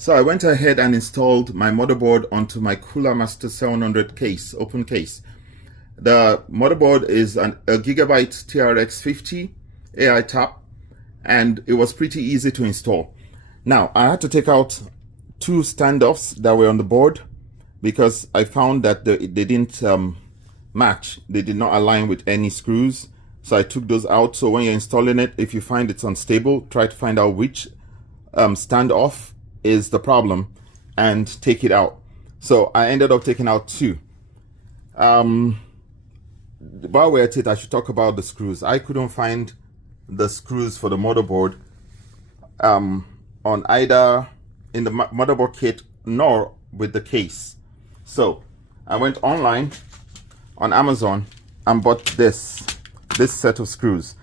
So I went ahead and installed my motherboard onto my Cooler Master 700 case, open case. The motherboard is a Gigabyte TRX50 AI tap, and it was pretty easy to install. Now, I had to take out two standoffs that were on the board because I found that they didn't match. They did not align with any screws. So I took those out. So when you're installing it, if you find it's unstable, try to find out which standoff is the problem and take it out. So I ended up taking out two. While we're at it, I should talk about the screws. I couldn't find the screws for the motherboard on either in the motherboard kit nor with the case. So I went online on Amazon and bought this set of screws.